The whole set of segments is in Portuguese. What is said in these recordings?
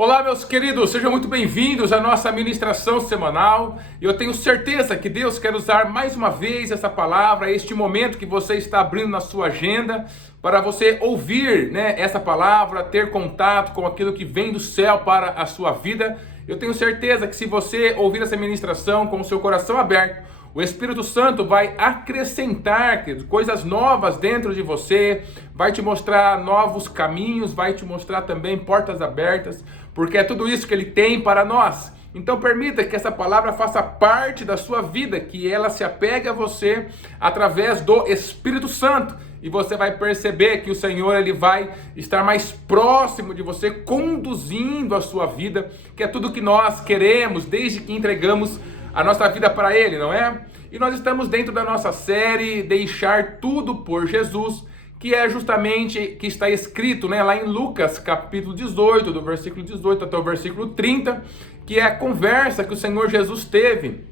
Olá, meus queridos, sejam muito bem-vindos à nossa ministração semanal. Eu tenho certeza que Deus quer usar mais uma vez essa palavra, este momento que você está abrindo na sua agenda, para você ouvir, essa palavra, ter contato com aquilo que vem do céu para a sua vida. Eu tenho certeza que se você ouvir essa ministração com o seu coração aberto, o Espírito Santo vai acrescentar coisas novas dentro de você, vai te mostrar novos caminhos, vai te mostrar também portas abertas, porque é tudo isso que Ele tem para nós. Então permita que essa palavra faça parte da sua vida, que ela se apegue a você através do Espírito Santo. E você vai perceber que o Senhor ele vai estar mais próximo de você, conduzindo a sua vida, que é tudo que nós queremos desde que entregamos a nossa vida para Ele, não é? E nós estamos dentro da nossa série Deixar Tudo por Jesus, que é justamente que está escrito, lá em Lucas capítulo 18, do versículo 18 até o versículo 30, que é a conversa que o Senhor Jesus teve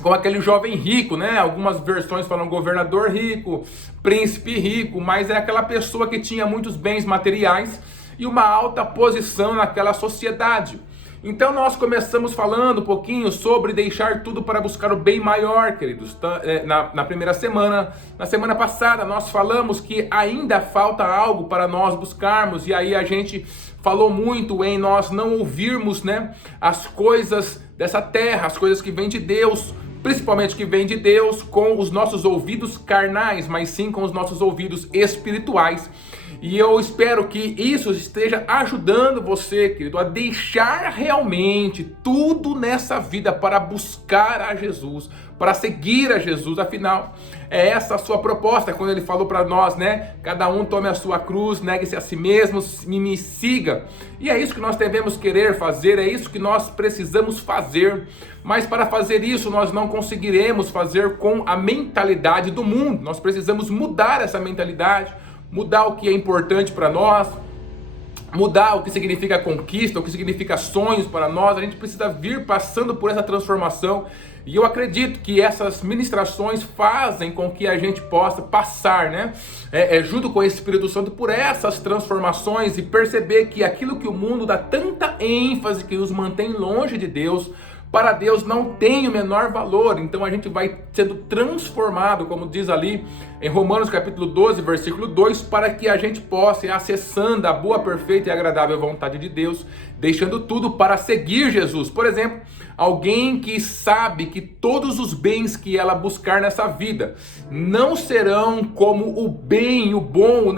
com aquele jovem rico, Algumas versões falam governador rico, príncipe rico, mas é aquela pessoa que tinha muitos bens materiais e uma alta posição naquela sociedade. Então nós começamos falando um pouquinho sobre deixar tudo para buscar o bem maior, queridos. Na primeira semana, na semana passada, nós falamos que ainda falta algo para nós buscarmos, e aí a gente falou muito em nós não ouvirmos, as coisas dessa terra, as coisas que vêm de Deus, principalmente que vêm de Deus, com os nossos ouvidos carnais, mas sim com os nossos ouvidos espirituais. E eu espero que isso esteja ajudando você, querido, a deixar realmente tudo nessa vida para buscar a Jesus, para seguir a Jesus. Afinal, é essa a sua proposta, quando Ele falou para nós, Cada um tome a sua cruz, negue-se a si mesmo, me siga. E é isso que nós devemos querer fazer, é isso que nós precisamos fazer. Mas para fazer isso, nós não conseguiremos fazer com a mentalidade do mundo. Nós precisamos mudar essa mentalidade, mudar o que é importante para nós, mudar o que significa conquista, o que significa sonhos para nós. A gente precisa vir passando por essa transformação, e eu acredito que essas ministrações fazem com que a gente possa passar, junto com o Espírito Santo, por essas transformações e perceber que aquilo que o mundo dá tanta ênfase, que nos mantém longe de Deus, para Deus não tem o menor valor. Então a gente vai sendo transformado, como diz ali em Romanos capítulo 12, versículo 2, para que a gente possa ir acessando a boa, perfeita e agradável vontade de Deus, deixando tudo para seguir Jesus. Por exemplo, alguém que sabe que todos os bens que ela buscar nessa vida não serão como o bem, o bom,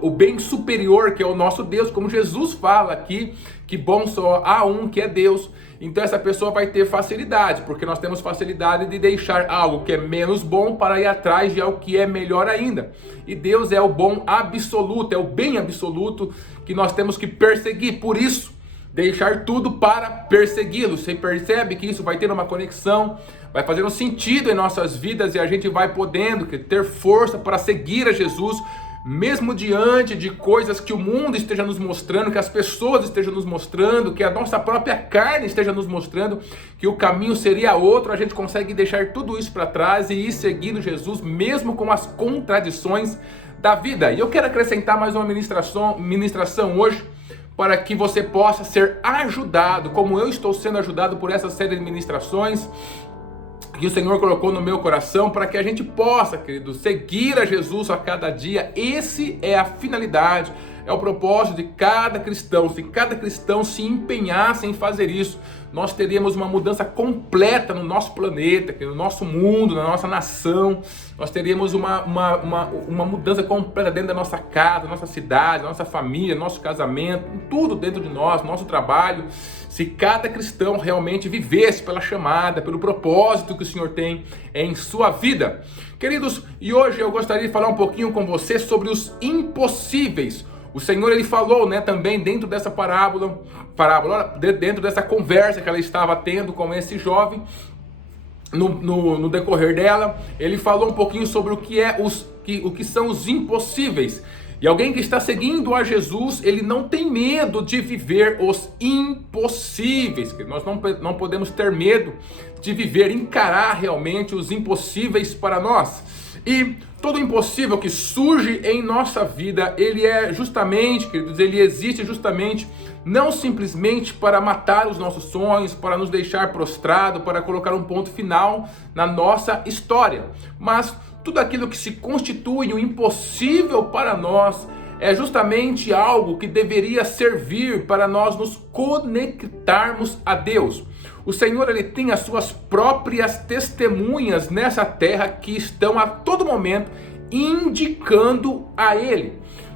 o bem superior que é o nosso Deus, como Jesus fala aqui, que bom só há um, que é Deus. Então essa pessoa vai ter facilidade, porque nós temos facilidade de deixar algo que é menos bom para ir atrás de algo que é melhor ainda. E Deus é o bom absoluto, é o bem absoluto que nós temos que perseguir. Por isso, deixar tudo para persegui-lo. Você percebe que isso vai ter uma conexão, vai fazer um sentido em nossas vidas, e a gente vai podendo ter força para seguir a Jesus, mesmo diante de coisas que o mundo esteja nos mostrando, que as pessoas estejam nos mostrando, que a nossa própria carne esteja nos mostrando que o caminho seria outro. A gente consegue deixar tudo isso para trás e ir seguindo Jesus, mesmo com as contradições da vida. E eu quero acrescentar mais uma ministração hoje, para que você possa ser ajudado, como eu estou sendo ajudado por essa série de ministrações que o Senhor colocou no meu coração, para que a gente possa, querido, seguir a Jesus a cada dia. Esse é a finalidade, é o propósito de cada cristão. Se cada cristão se empenhasse em fazer isso, nós teríamos uma mudança completa no nosso planeta, no nosso mundo, na nossa nação. Nós teríamos uma mudança completa dentro da nossa casa, da nossa cidade, da nossa família, nosso casamento, tudo dentro de nós, nosso trabalho. Se cada cristão realmente vivesse pela chamada, pelo propósito que o Senhor tem em sua vida. Queridos, e hoje eu gostaria de falar um pouquinho com você sobre os impossíveis. O Senhor ele falou, também dentro dessa parábola, dentro dessa conversa que ela estava tendo com esse jovem, no decorrer dela, ele falou um pouquinho sobre o que são os impossíveis. E alguém que está seguindo a Jesus, ele não tem medo de viver os impossíveis. Nós não podemos ter medo de viver, encarar realmente os impossíveis para nós. E todo impossível que surge em nossa vida, ele é justamente, queridos, ele existe justamente não simplesmente para matar os nossos sonhos, para nos deixar prostrado, para colocar um ponto final na nossa história, mas tudo aquilo que se constitui o impossível para nós é justamente algo que deveria servir para nós nos conectarmos a Deus. O Senhor, ele tem as suas próprias testemunhas nessa terra que estão a todo momento indicando a Ele.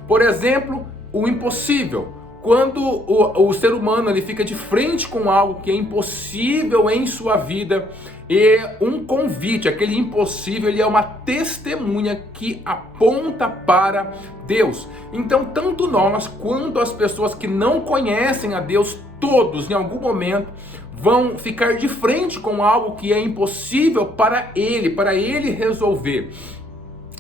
Por exemplo, o impossível. Quando o ser humano ele fica de frente com algo que é impossível em sua vida, e um convite, aquele impossível, ele é uma testemunha que aponta para Deus. Então, tanto nós quanto as pessoas que não conhecem a Deus, todos em algum momento vão ficar de frente com algo que é impossível para Ele resolver.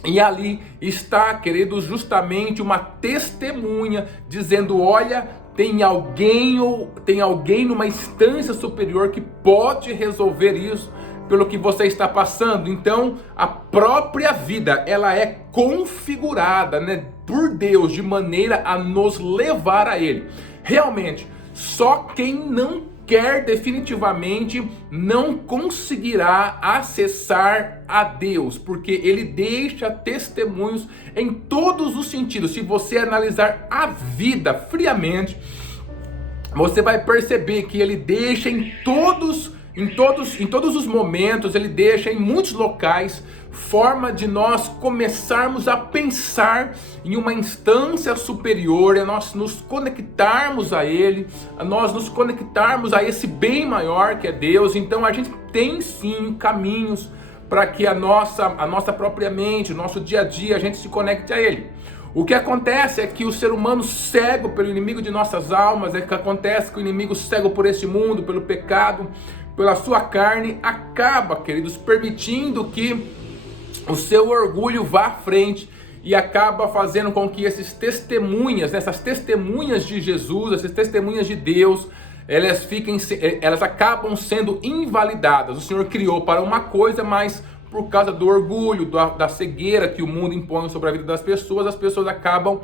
E ali está, queridos, justamente uma testemunha dizendo: olha, tem alguém numa instância superior que pode resolver isso pelo que você está passando. Então, a própria vida, ela é configurada, né, por Deus de maneira a nos levar a Ele. Realmente, só quem não quer definitivamente não conseguirá acessar a Deus, porque Ele deixa testemunhos em todos os sentidos. Se você analisar a vida friamente, você vai perceber que Ele deixa em todos os momentos, Ele deixa em muitos locais forma de nós começarmos a pensar em uma instância superior, é nós nos conectarmos a Ele, nós nos conectarmos a esse bem maior que é Deus. Então a gente tem sim caminhos para que a nossa própria mente, o nosso dia a dia, a gente se conecte a Ele. O que acontece é que o ser humano cego pelo inimigo de nossas almas, é que acontece que o inimigo cego por este mundo, pelo pecado, pela sua carne, acaba, queridos, permitindo que o seu orgulho vá à frente e acaba fazendo com que essas testemunhas de Jesus, essas testemunhas de Deus, elas acabam sendo invalidadas. O Senhor criou para uma coisa, mas por causa do orgulho, da cegueira que o mundo impõe sobre a vida das pessoas, as pessoas acabam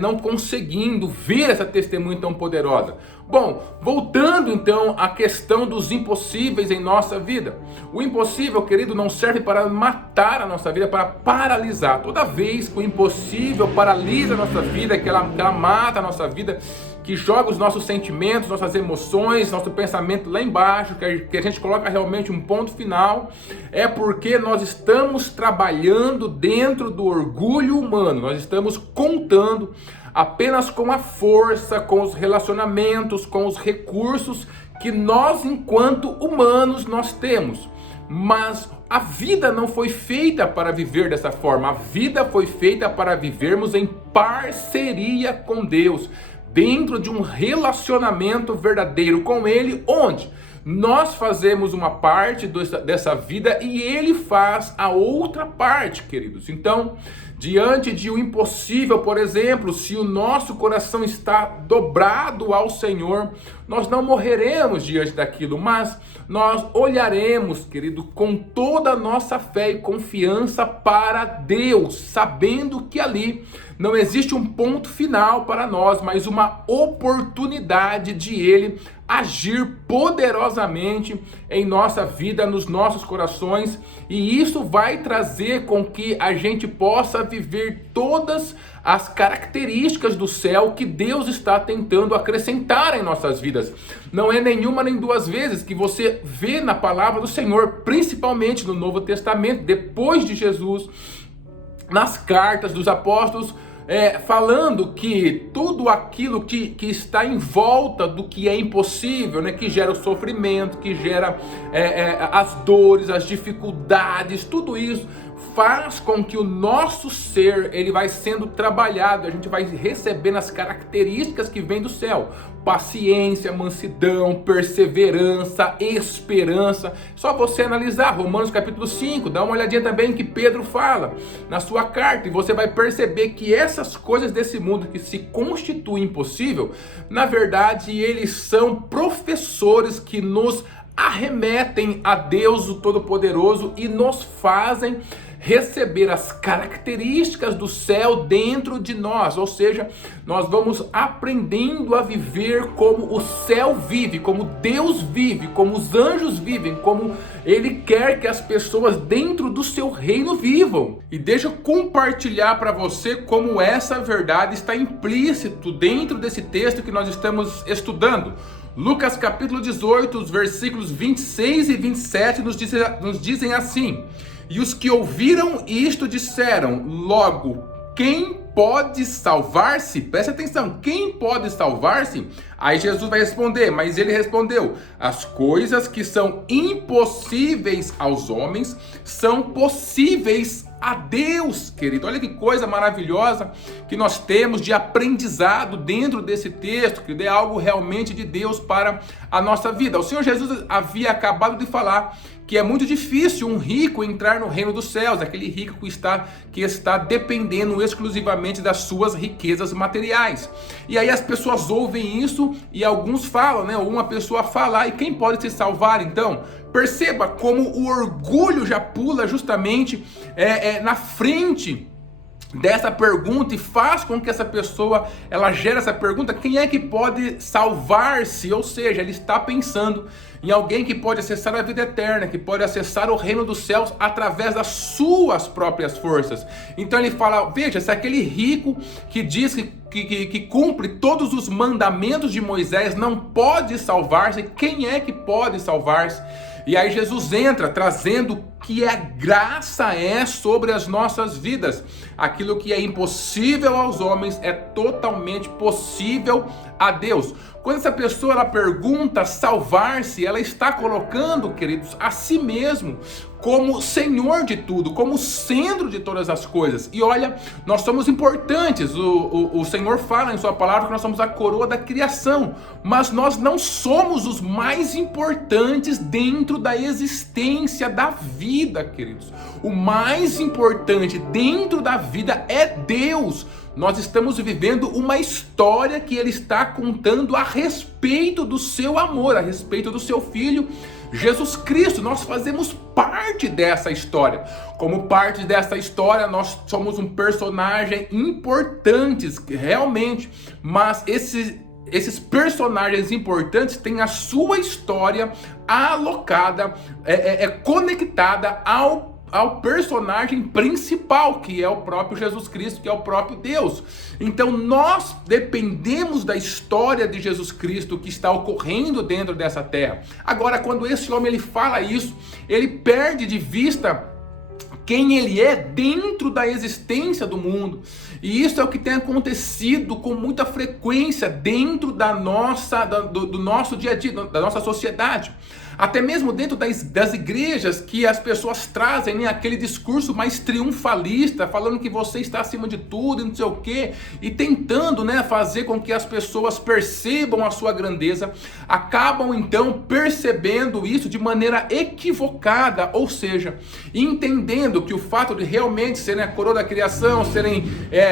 não conseguindo ver essa testemunha tão poderosa. Bom, voltando então à questão dos impossíveis em nossa vida. O impossível, querido, não serve para matar a nossa vida, para paralisar. Toda vez que o impossível paralisa a nossa vida, que ela mata a nossa vida, que joga os nossos sentimentos, nossas emoções, nosso pensamento lá embaixo, que a gente coloca realmente um ponto final, é porque nós estamos trabalhando dentro do orgulho humano. Nós estamos contando apenas com a força, com os relacionamentos, com os recursos que nós, enquanto humanos, nós temos. Mas a vida não foi feita para viver dessa forma. A vida foi feita para vivermos em parceria com Deus, dentro de um relacionamento verdadeiro com Ele, onde nós fazemos uma parte dessa vida e Ele faz a outra parte, queridos. Então, diante de um impossível, por exemplo, se o nosso coração está dobrado ao Senhor, nós não morreremos diante daquilo, mas nós olharemos, querido, com toda a nossa fé e confiança para Deus, sabendo que ali não existe um ponto final para nós, mas uma oportunidade de Ele agir poderosamente em nossa vida, nos nossos corações, e isso vai trazer com que a gente possa viver todas as características do céu que Deus está tentando acrescentar em nossas vidas. Não é nenhuma nem duas vezes que você vê na palavra do Senhor, principalmente no Novo Testamento, depois de Jesus, nas cartas dos apóstolos, falando que tudo aquilo que está em volta do que é impossível, né, que gera o sofrimento, que gera as dores, as dificuldades, tudo isso faz com que o nosso ser ele vai sendo trabalhado, a gente vai recebendo as características que vêm do céu: paciência, mansidão, perseverança, esperança. Só você analisar Romanos capítulo 5, dá uma olhadinha também que Pedro fala na sua carta, e você vai perceber que essas coisas desse mundo que se constituem impossível, na verdade eles são professores que nos arremetem a Deus o Todo-Poderoso e nos fazem receber as características do céu dentro de nós, ou seja, nós vamos aprendendo a viver como o céu vive, como Deus vive, como os anjos vivem, como Ele quer que as pessoas dentro do seu reino vivam. E deixa eu compartilhar para você como essa verdade está implícito dentro desse texto que nós estamos estudando. Lucas capítulo 18, os versículos 26 e 27 nos dizem assim: e os que ouviram isto disseram logo, quem pode salvar-se? Preste atenção, quem pode salvar-se? Aí Jesus vai responder, mas ele respondeu: as coisas que são impossíveis aos homens são possíveis a Deus, querido. Olha que coisa maravilhosa que nós temos de aprendizado dentro desse texto, que é algo realmente de Deus para a nossa vida. O Senhor Jesus havia acabado de falar que é muito difícil um rico entrar no reino dos céus, aquele rico que está dependendo exclusivamente das suas riquezas materiais. E aí as pessoas ouvem isso e alguns falam, né? Ou uma pessoa fala, e quem pode se salvar então? Perceba como o orgulho já pula justamente na frente dessa pergunta e faz com que essa pessoa, ela gere essa pergunta, quem é que pode salvar-se? Ou seja, ele está pensando em alguém que pode acessar a vida eterna, que pode acessar o reino dos céus através das suas próprias forças. Então ele fala, veja, se aquele rico que diz que cumpre todos os mandamentos de Moisés não pode salvar-se, quem é que pode salvar-se? E aí Jesus entra trazendo que a graça é sobre as nossas vidas. Aquilo que é impossível aos homens é totalmente possível a Deus. Quando essa pessoa ela pergunta salvar-se, ela está colocando, queridos, a si mesmo como Senhor de tudo, como centro de todas as coisas. E olha, nós somos importantes. O Senhor fala em sua palavra que nós somos a coroa da criação, mas nós não somos os mais importantes dentro da existência da vida, queridos. O mais importante dentro da vida é Deus. Nós estamos vivendo uma história que Ele está contando a respeito do seu amor, a respeito do seu Filho Jesus Cristo. Nós fazemos parte dessa história. Como parte dessa história, nós somos um personagem importante, realmente, mas esses personagens importantes têm a sua história alocada, conectada ao personagem principal, que é o próprio Jesus Cristo, que é o próprio Deus. Então nós dependemos da história de Jesus Cristo que está ocorrendo dentro dessa terra. Agora, quando esse homem ele fala isso, ele perde de vista quem ele é dentro da existência do mundo. E isso é o que tem acontecido com muita frequência dentro do nosso dia a dia, da nossa sociedade. Até mesmo dentro das igrejas, que as pessoas trazem, né, aquele discurso mais triunfalista, falando que você está acima de tudo e não sei o quê, e tentando, né, fazer com que as pessoas percebam a sua grandeza, acabam então percebendo isso de maneira equivocada, ou seja, entendendo que o fato de realmente serem a coroa da criação, serem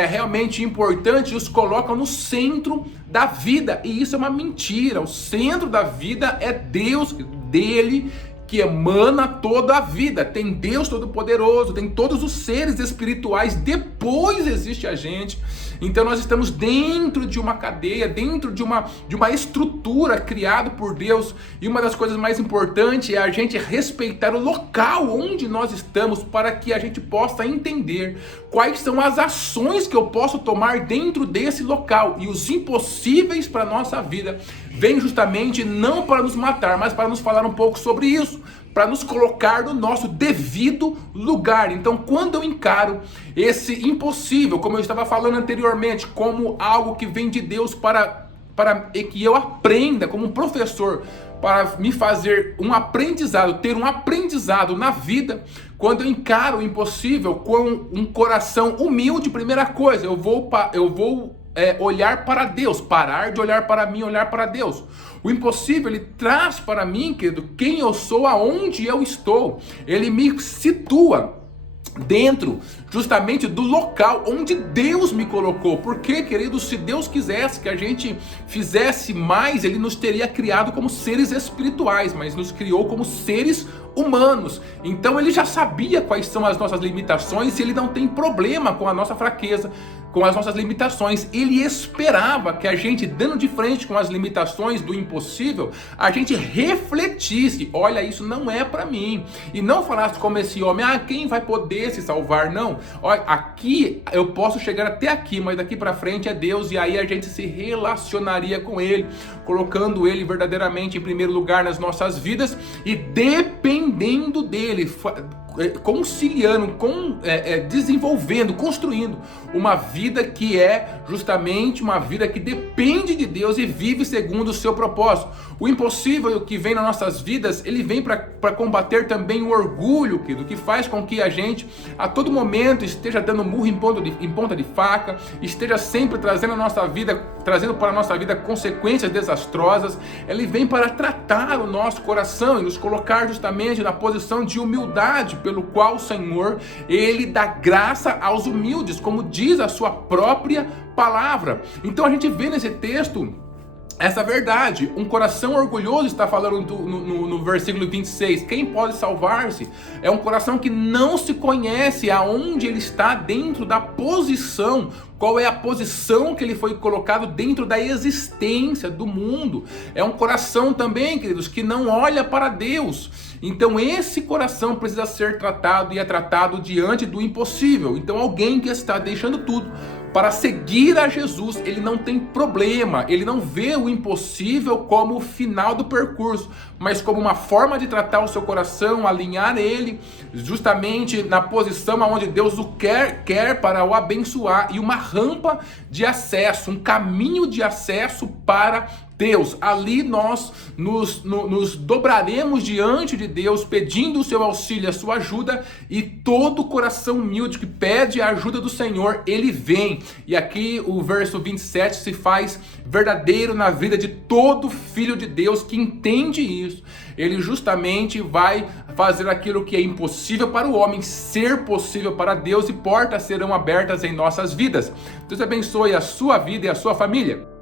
realmente importantes, os colocam no centro da vida, e isso é uma mentira. O centro da vida é Deus, dele que emana toda a vida. Tem Deus Todo-Poderoso, tem todos os seres espirituais, depois existe a gente. Então nós estamos dentro de uma cadeia, dentro de uma estrutura criada por Deus, e uma das coisas mais importantes é a gente respeitar o local onde nós estamos, para que a gente possa entender quais são as ações que eu posso tomar dentro desse local. E os impossíveis para a nossa vida vêm justamente não para nos matar, mas para nos falar um pouco sobre isso, para nos colocar no nosso devido lugar. Então, quando eu encaro esse impossível, como eu estava falando anteriormente, como algo que vem de Deus para que eu aprenda como um professor, para me fazer um aprendizado, ter um aprendizado na vida, quando eu encaro o impossível com um coração humilde, primeira coisa, eu vou olhar para Deus, parar de olhar para mim, olhar para Deus. O impossível, ele traz para mim, querido, quem eu sou, aonde eu estou. Ele me situa dentro justamente do local onde Deus me colocou. Porque, querido, se Deus quisesse que a gente fizesse mais, Ele nos teria criado como seres espirituais, mas nos criou como seres humanos. Então Ele já sabia quais são as nossas limitações e Ele não tem problema com a nossa fraqueza, com as nossas limitações. Ele esperava que a gente, dando de frente com as limitações do impossível, a gente refletisse: olha, isso não é para mim. E não falasse como esse homem: ah, quem vai poder se salvar? Não. Olha, aqui eu posso chegar até aqui, mas daqui para frente é Deus. E aí a gente se relacionaria com Ele, colocando Ele verdadeiramente em primeiro lugar nas nossas vidas e dependendo dEle, conciliando, desenvolvendo, construindo uma vida que é justamente uma vida que depende de Deus e vive segundo o seu propósito. O impossível que vem nas nossas vidas, ele vem para combater também o orgulho, que faz com que a gente a todo momento esteja dando murro em ponta de faca, esteja sempre trazendo para a nossa vida consequências desastrosas. Ele vem para tratar o nosso coração e nos colocar justamente na posição de humildade, pelo qual o Senhor, Ele dá graça aos humildes, como diz a sua própria palavra. Então a gente vê nesse texto essa verdade. Um coração orgulhoso, está falando no versículo 26, quem pode salvar-se? É um coração que não se conhece aonde ele está dentro da posição, qual é a posição que ele foi colocado dentro da existência do mundo. É um coração também, queridos, que não olha para Deus. Então esse coração precisa ser tratado e é tratado diante do impossível. Então alguém que está deixando tudo para seguir a Jesus, ele não tem problema, ele não vê o impossível como o final do percurso, mas como uma forma de tratar o seu coração, alinhar ele justamente na posição aonde Deus o quer para o abençoar, e uma rampa de acesso, um caminho de acesso para Deus. Ali nós nos dobraremos diante de Deus, pedindo o seu auxílio, a sua ajuda, e todo coração humilde que pede a ajuda do Senhor, ele vem. E aqui o verso 27 se faz verdadeiro na vida de todo filho de Deus que entende isso. Ele justamente vai fazer aquilo que é impossível para o homem ser possível para Deus, e portas serão abertas em nossas vidas. Deus abençoe a sua vida e a sua família.